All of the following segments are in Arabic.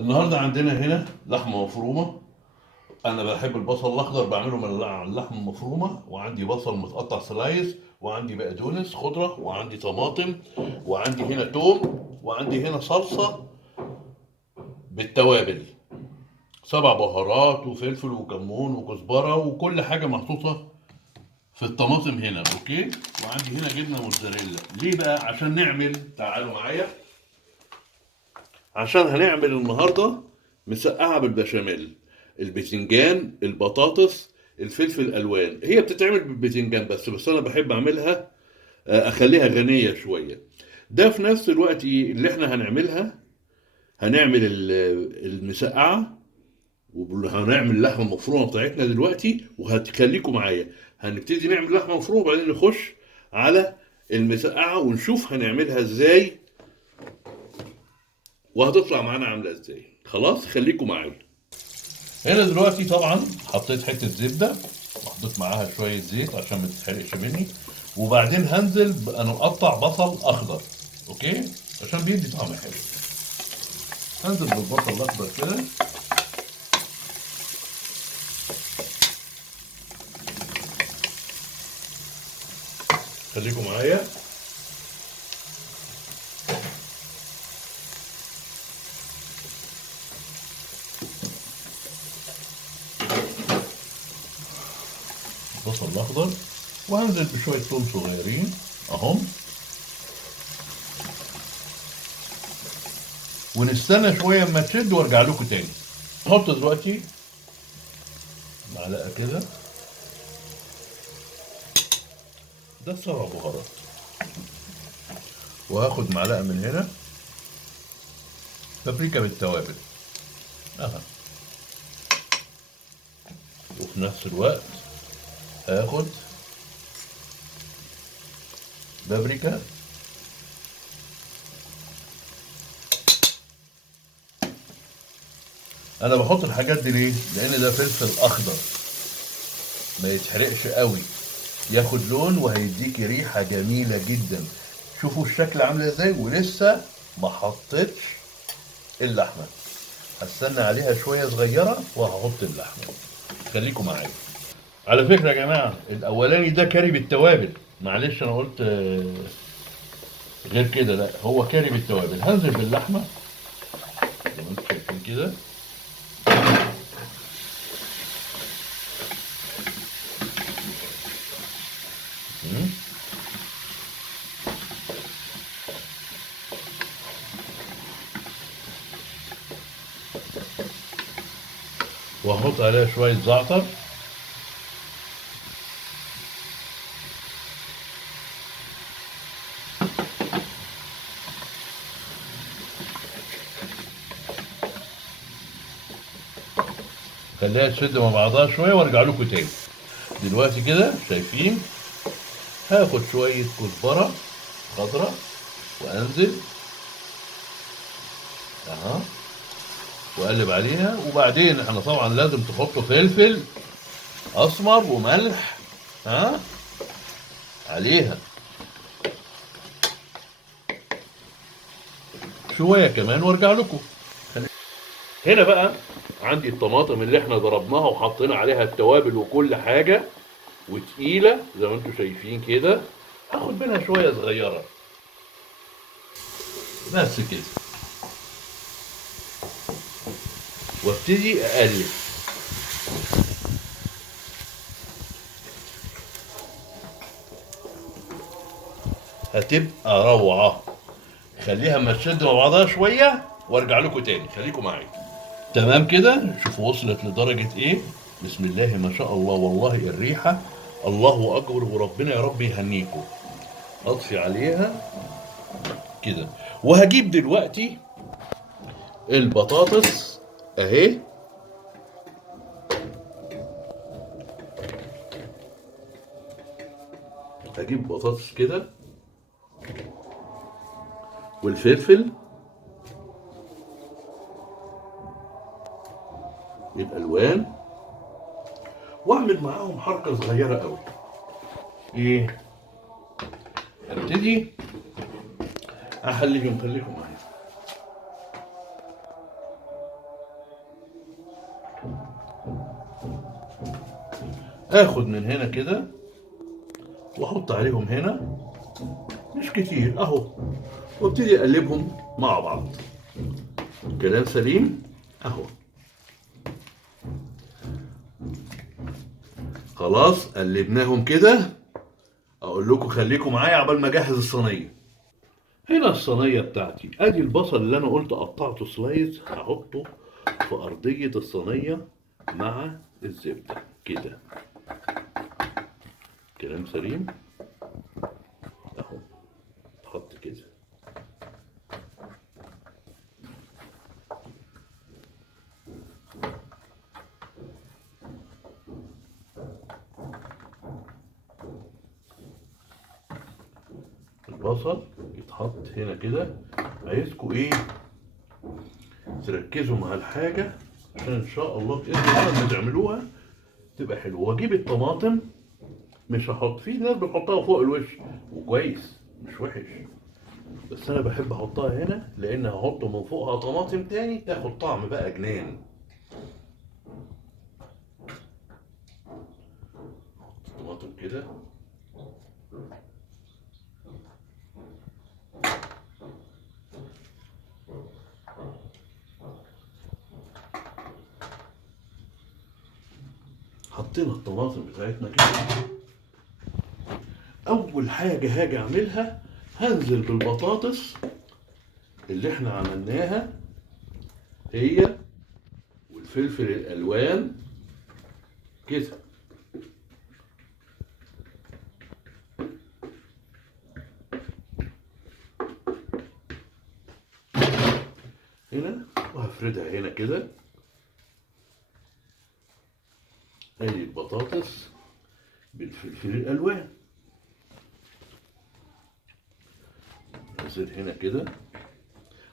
النهارده عندنا هنا لحمه مفرومه. انا بحب البصل الاخضر بعمله من اللحمه المفرومه، وعندي بصل متقطع سلايس، وعندي بقدونس خضره، وعندي طماطم، وعندي هنا توم، وعندي هنا صلصه بالتوابل، 7 بهارات وفلفل وكمون وكزبره وكل حاجه محطوطه في الطماطم هنا، اوكي. وعندي هنا جبنه موتزاريلا. ليه بقى؟ عشان نعمل، تعالوا معايا، عشان هنعمل النهارده مسقعه بالبشاميل. البتنجان، البطاطس، الفلفل الالوان. هي بتتعمل بالبتنجان بس انا بحب اعملها، اخليها غنيه شويه. ده في نفس الوقت اللي احنا هنعملها. هنعمل المسقعه، وهنعمل اللحمه المفرومه بتاعتنا دلوقتي، وهتخليكم معايا. هنبتدي نعمل لحمه مفرومه وبعدين نخش على المسقعه ونشوف هنعملها ازاي وهتطلع معانا عامله ازاي. خلاص خليكم معايا. هنا دلوقتي طبعا حطيت حته زبده، وحطيت معاها شويه زيت عشان ما تتحرقش مني. وبعدين هنزل انا مقطع بصل اخضر، اوكي، عشان بيدي طعم حلو. هنزل بالبصل الاخضر كده. خليكم معايا. البصل الاخضر، وهنزل بشويه ثوم صغيرين اهم، ونستنى شويه اما تشد وارجع لكم تاني. نحط دلوقتي معلقه كده، ده 7 بهارات، وهاخد معلقه من هنا بابريكا بالتوابل اها. وفي نفس الوقت هاخد بابريكا، انا بحط الحاجات دي ليه؟ لان ده فلفل اخضر ما يتحرقش قوي، ياخد لون وهيديكي ريحه جميله جدا. شوفوا الشكل عامل ازاي، ولسه ما حطيتش اللحمه. هستنى عليها شويه صغيره وهحط اللحمه. خليكم معايا. على فكره يا جماعه، الاولاني ده كاري بالتوابل، معلش انا قلت غير كده. لا، هو كاري بالتوابل. هنزل باللحمه زي ما انتم شايفين كده. مم. وهحط عليها شويه زعتر. خليها تشد مع بعضها شويه وارجع لكم تاني. دلوقتي كده شايفين، هاخد شويه كزبره خضراء وانزل اها، واقلب عليها. وبعدين احنا طبعا لازم تحطوا فلفل اسمر وملح ها عليها شويه كمان وارجع لكم. هنا بقى عندي الطماطم اللي احنا ضربناها وحطينا عليها التوابل وكل حاجه، وتقيله زي ما انتم شايفين كده. هاخد منها شويه صغيره بس كده، وابتدي اقلب. هتبقى روعه. خليها اما تشد مع بعضها شويه وارجع لكم تاني. خليكم معايا. تمام كده، شوفوا وصلت لدرجه ايه. بسم الله ما شاء الله، والله الريحه الله اكبر، وربنا يا رب يهنيكم. اطفي عليها كده، وهجيب دلوقتي البطاطس اهي. هجيب بطاطس كده، والفلفل الالوان، واعمل معاهم حركه صغيره قوي. ايه؟ ابتدي اخليهم، خليكم معايا. اخد من هنا كده واحط عليهم هنا، مش كتير اهو، وابتدي اقلبهم مع بعض. كلام سليم اهو. خلاص قلبناهم كده. اقول لكم خليكم معايا عبال ما اجهز الصينيه. هنا الصينيه بتاعتي، ادي البصل اللي انا قلت قطعته سلايز هحطه في ارضيه الصينيه مع الزبده كده. كلام سليم اهو، تحط كده. البصل يتحط هنا كده. عايزكوا ايه، تركزوا مع الحاجة عشان ان شاء الله باذن الله لما تعملوها تبقى حلوة. واجيب الطماطم، مش هحط، في ناس بتحطها فوق الوش وكويس مش وحش، بس انا بحب احطها هنا لان هحط من فوقها طماطم تاني تاخد طعم بقى جنان. طماطم كده. حطينا الطماطم بتاعتنا كده. اول حاجة هاجي اعملها، هنزل بالبطاطس اللي احنا عملناها هي والفلفل الالوان كده. هنا وهفردها هنا كده. ادي البطاطس بالفلفل الالوان، نزل هنا كده،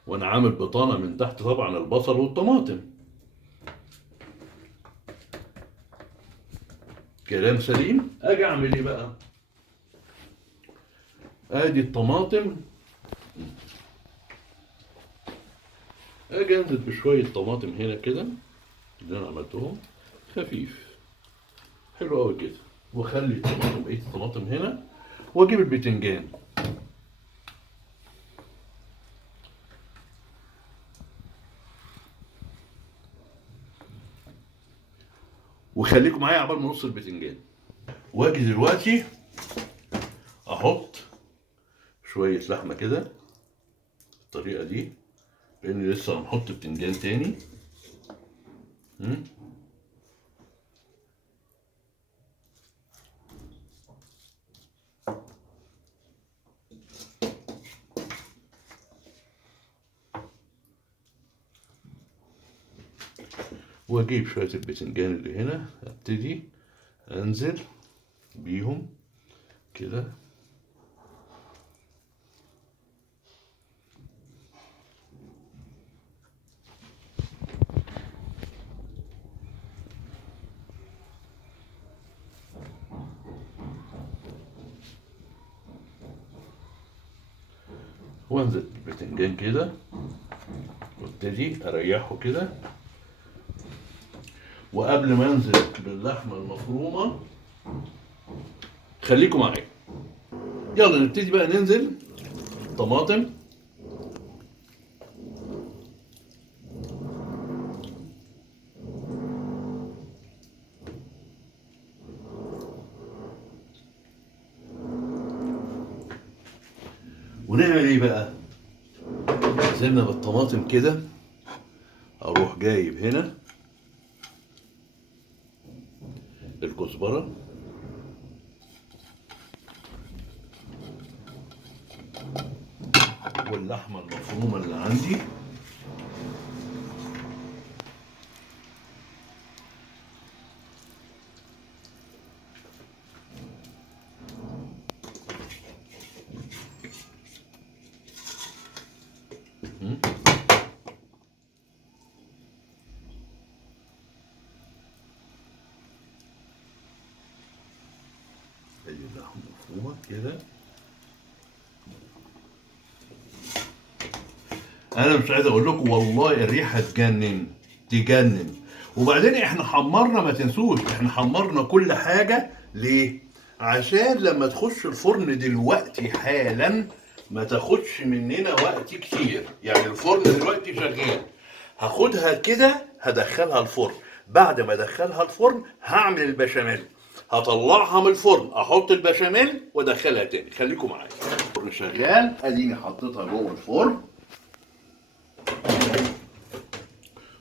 وانا عامل بطانه من تحت طبعا البصل والطماطم. كلام سليم. اجي اعمل ايه بقى، ادي الطماطم، اجي انزل بشويه طماطم هنا كده اللي انا عملتهم خفيف حلو قوي كده، واخلي الطماطم بقيه الطماطم هنا، واجيب البتنجان وخليكم معايا عبال ما نص البتنجان. واجي دلوقتي احط شويه لحمه كده بالطريقه دي، لان لسه هنحط بتنجان تاني. واجيب شويه البتنجان اللي هنا، ابتدي انزل بيهم كده. وانزل بالبتنجان كده وابتدي اريحه كده. وقبل ما انزل باللحمه المفرومه خليكم معايا، يلا نبتدي بقى ننزل طماطم. ونعمل ايه بقى، نزلنا بالطماطم كده، اروح جايب هنا الكزبره واللحمه المفرومه اللي عندي، ادي اللحمه المفرومه كده. انا مش عايز اقول لكم والله الريحه تجنن. تجنن. وبعدين احنا حمرنا، ما تنسوش احنا حمرنا كل حاجة ليه؟ عشان لما تخش الفرن دلوقتي حالا ما تاخدش مننا وقت كتير. يعني الفرن دلوقتي شغال، هاخدها كده هدخلها الفرن. بعد ما ادخلها الفرن هعمل البشاميل، هطلعها من الفرن، احط البشاميل وادخلها تاني. خليكم معايا. الفرن شغال، اديني حطيتها جوه الفرن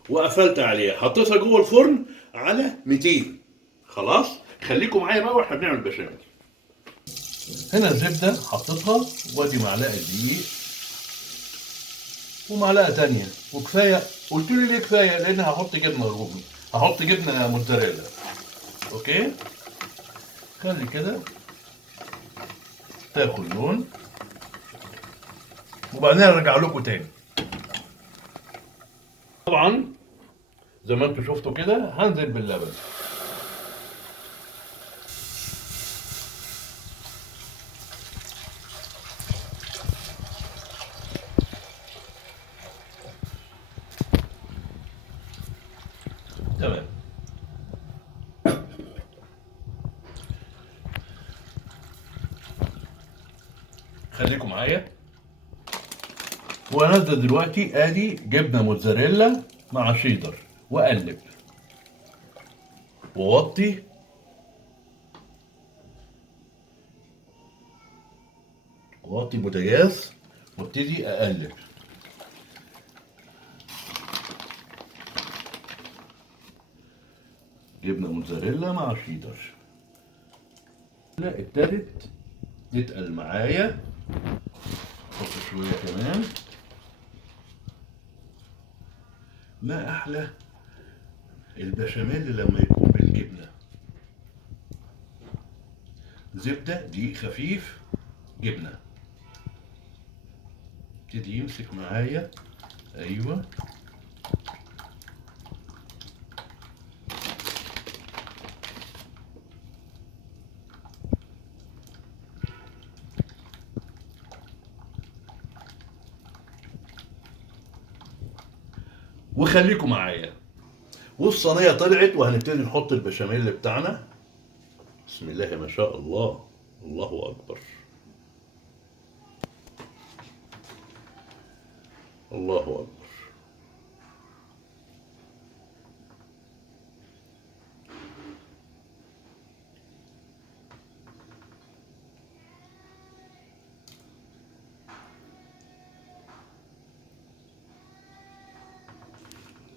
وقفلت عليها، حطيتها جوه الفرن على 200. خلاص، خليكم معايا بقى واحنا بنعمل بشاميل. هنا الزبده حطيتها، وادي معلقه دقيق ومعلقه تانية وكفايه. قلت لي ليه كفايه؟ لان هحط جبنه رومي، هحط جبنه موتزاريلا. اوكي، خلي كده تاخد لون وبعدين ارجع لكم تاني. طبعا زي ما انتم شفتوا كده هنزل باللبن. تمام، خليكم معايا. وانزل دلوقتي ادي جبنه موتزاريلا مع شيدر، واقلب ووطي ووطي البوتاجاز وابتدي اقلب. جبنه موتزاريلا مع شيدر. لا، ابتدت تتقل معايا. احط شويه كمان. ما احلى البشاميل لما يكون بالجبنه. زبده، دقيق خفيف، جبنه، ابتدي يمسك معايا. ايوه، وخليكم معايا. والصينيه طلعت وهنبتدي نحط البشاميل بتاعنا. بسم الله ما شاء الله، الله اكبر، الله اكبر.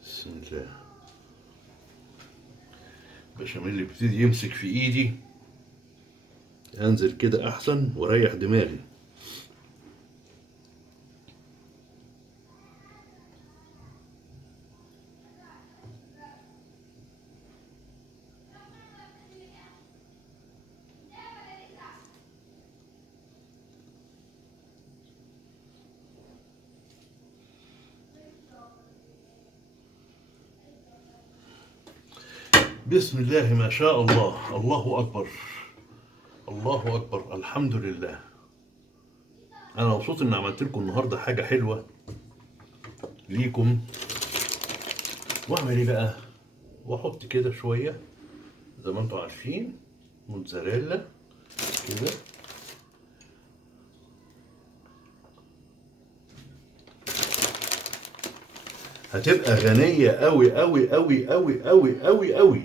بسم الله. البشاميل اللي بيبتدي يمسك في ايدي، انزل كده احسن واريح دماغي. بسم الله ما شاء الله، الله اكبر، الله اكبر، الحمد لله. انا مبسوط اني عملت لكم النهارده حاجه حلوه ليكم. واعمل ايه بقى؟ واحط كده شويه زي ما انتم عارفين موتزاريلا كده. هتبقى غنيه قوي قوي قوي قوي قوي قوي قوي.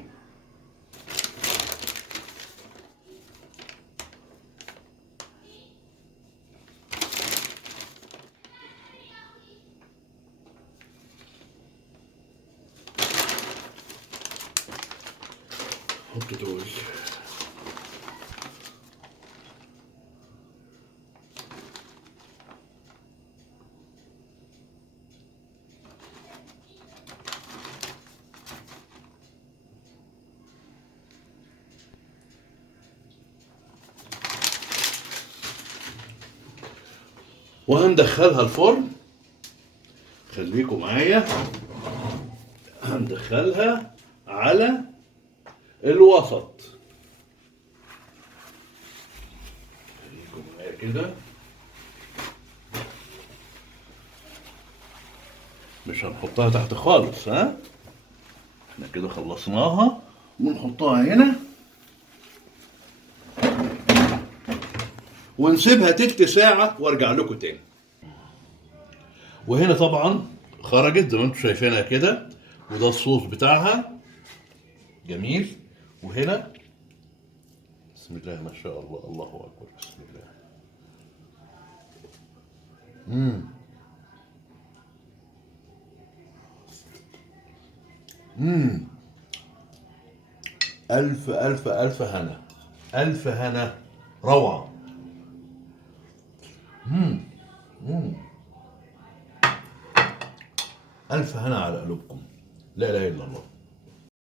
حط دول. وهندخلها الفرن. خليكم معايا، هندخلها على الوسط. خليكم معايا كده، مش هنحطها تحت خالص، ها؟ احنا كده خلصناها ونحطها هنا ونسيبها تلت ساعة وارجع لكم تاني. وهنا طبعا خرجت زي ما انتم شايفينها كده، وده الصوص بتاعها جميل. وهنا بسم الله ما شاء الله، الله اكبر، بسم الله. امم امم الف الف الف هنا، الف هنا، روعة. امم الف هنا على قلوبكم، لا اله الا الله.